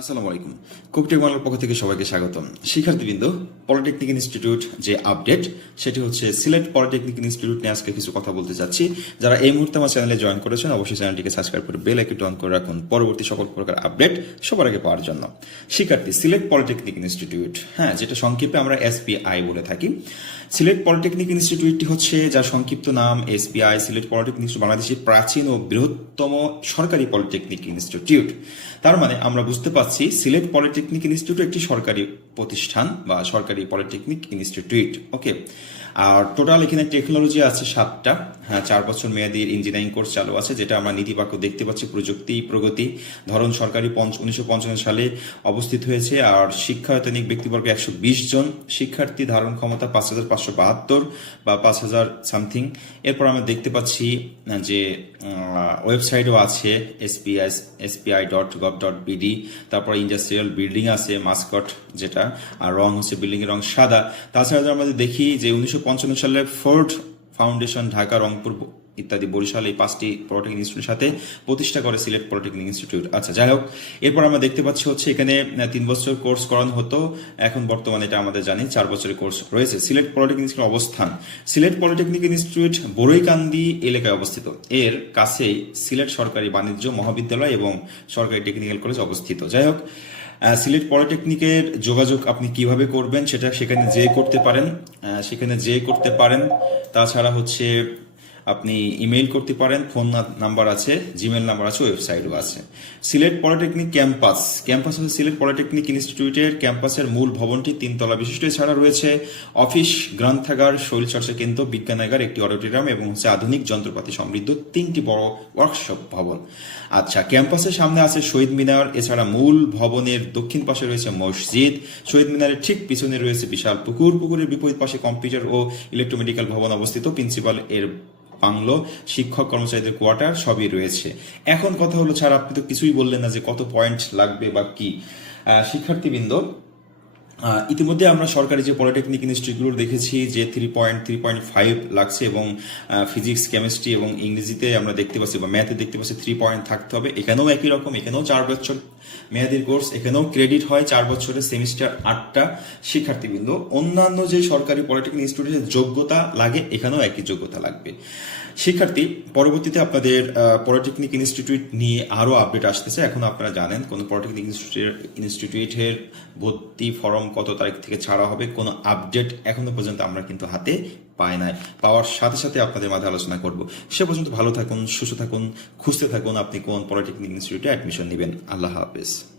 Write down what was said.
আসসালামু আলাইকুম। কোকটেক বাংলার পক্ষ থেকে সবাইকে স্বাগতম। শিক্ষার্থীবৃন্দ, পলিটেকনিক ইনস্টিটিউট যে আপডেট, সেটি হচ্ছে সিলেট পলিটেকনিক ইনস্টিটিউট নিয়ে আজকে কিছু কথা বলতে চাচ্ছি যারা এই মুহূর্তে আমার চ্যানেলে জয়েন করেছেন, অবশ্যই চ্যানেলটিকে সাবস্ক্রাইব করে বেল আইকনটি অন করে রাখুন। পরবর্তী সকল প্রকার আপডেট সবার আগে পাওয়ার জন্য। শিক্ষার্থী, সিলেট পলিটেকনিক ইনস্টিটিউট হ্যাঁ যেটা সংক্ষেপে আমরা এসপিআই বলে থাকি। সিলেট পলিটেকনিক ইনস্টিটিউটটি হচ্ছে যার সংক্ষিপ্ত নাম এসপিআই, সিলেট পলিটেকনিক বাংলাদেশের প্রাচীন ও বৃহত্তম সরকারি পলিটেকনিক ইনস্টিটিউট। তার মানে আমরা বুঝতে পারছি সিলেট পলিটেকনিক ইনস্টিটিউট একটি সরকারি প্রতিষ্ঠান বা সরকারি পলিটেকনিক ইনস্টিটিউট, ওকে? আর টোটাল এখানে টেকনোলজি আছে সাতটা হ্যাঁ চার বছর মেয়াদীর ইঞ্জিনিয়ারিং কোর্স চালু আছে, যেটা আমরা নীতিবাক্য দেখতে পাচ্ছি, প্রযুক্তি, প্রগতি। ধরন, সরকারি উনিশশো পঞ্চান্ন সালে অবস্থিত হয়েছে, আর শিক্ষায়তনিক ব্যক্তিবর্গ একশো বিশ জন, শিক্ষার্থী ধারণ ক্ষমতা পাঁচ হাজার পাঁচশো বাহাত্তর বা পাঁচ হাজার সামথিং। এরপর আমরা দেখতে পাচ্ছি যে ওয়েবসাইটও আছে SPI SPI dot gov dot BD তারপর ইন্ডাস্ট্রিয়াল বিল্ডিং আছে মাস্কট যেটা, আর রং হচ্ছে বিল্ডিং এর রং সাদা। তাছাড়া আমরা দেখি যে উনিশশো পঞ্চান্ন সালে ফোর্ড ফাউন্ডেশন, ঢাকা, রংপুর ইত্যাদি বরিশাল এই পাঁচটি পলিটেকনিক ইনস্টিটিউটের সাথে প্রতিষ্ঠা করে সিলেট পলিটেকনিক ইনস্টিটিউট। আচ্ছা যাই হোক, এরপর আমরা দেখতে পাচ্ছি হচ্ছে এখানে তিন বছর কোর্স করানো হতো। এখন বর্তমানে এটা আমাদের জানি, চার বছরের কোর্স রয়েছে। সিলেট পলিটেকনিক ইনস্টিটিউট অবস্থান। সিলেট পলিটেকনিক ইনস্টিটিউট বড়ইকান্দি এলাকায় অবস্থিত। এর কাছেই সিলেট সরকারি বাণিজ্য মহাবিদ্যালয় এবং সরকারি টেকনিক্যাল কলেজ অবস্থিত। যাই হোক সিলেট পলিটেকনিকের যোগাযোগ আপনি কীভাবে করবেন সেটা সেখানে যে করতে পারেন। সেখানে যে করতে পারেন। তাছাড়া হচ্ছে আপনি ইমেইল করতে পারেন, ফোন নাম্বার আছে জিমেল নাম্বার আছে, ওয়েবসাইটও আছে। সিলেট পলিটেকনিক ক্যাম্পাস ক্যাম্পাস হচ্ছে সিলেট পলিটেকনিক ইনস্টিটিউটের ক্যাম্পাসের মূল ভবনটি, তিনতলা বিশিষ্ট এছাড়া রয়েছে। অফিস, গ্রন্থাগার শরীরচর্চা কেন্দ্র, বিজ্ঞানাগার, একটি অডিটোরিয়াম এবং হচ্ছে আধুনিক যন্ত্রপাতি সমৃদ্ধ তিনটি বড় ওয়ার্কশপ ভবন। আচ্ছা ক্যাম্পাসের সামনে আছে শহীদ মিনার, এছাড়া মূল ভবনের দক্ষিণ পাশে রয়েছে মসজিদ। শহীদ মিনারের ঠিক পিছনে রয়েছে বিশাল পুকুর। পুকুরের বিপরীত পাশে কম্পিউটার ও ইলেকট্রোমেডিক্যাল ভবন অবস্থিত প্রিন্সিপাল এর বাংলো শিক্ষক কর্মচারীদের কোয়ার্টার সবই রয়েছে। এখন কথা হলো ছাড়া আপনি তো কিছুই বললেন না যে কত পয়েন্ট লাগবে বা কি। শিক্ষার্থীবৃন্দ ইতিমধ্যে আমরা সরকারি যে পলিটেকনিক ইনস্টিটিউটগুলো দেখেছি, যে three point three point five লাগছে এবং ফিজিক্স কেমিস্ট্রি এবং ইংরেজিতে আমরা দেখতে পাচ্ছি বা ম্যাথে দেখতে পাচ্ছি থ্রি পয়েন্ট থাকতে হবে। এখানেও একই রকম, এখানেও চার বছর মেয়াদির কোর্স এখানেও ক্রেডিট হয় চার বছরের সেমিস্টার আটটা শিক্ষার্থীবৃন্দ। অন্যান্য যে সরকারি পলিটেকনিক ইনস্টিটিউটের যোগ্যতা লাগে, এখানেও একই যোগ্যতা লাগবে। শিক্ষার্থী, পরবর্তীতে আপনাদের পলিটেকনিক ইনস্টিটিউট নিয়ে আরও আপডেট আসতেছে। এখন আপনারা জানেন, কোনো পলিটেকনিক ইনস্টিটিউটের ইনস্টিটিউটের ভর্তি ফর্ম কত তারিখ থেকে ছাড়া হবে, কোনো আপডেট এখনও পর্যন্ত আমরা কিন্তু হাতে পাই নাই। পাওয়ার সাথে সাথে আপনাদের মাঝে আলোচনা করব। সে পর্যন্ত ভালো থাকুন, সুস্থ থাকুন, খুঁজতে থাকুন, আপনি কোন পলিটেকনিক ইনস্টিটিউটে অ্যাডমিশন নেবেন। আল্লাহ হাফেজ।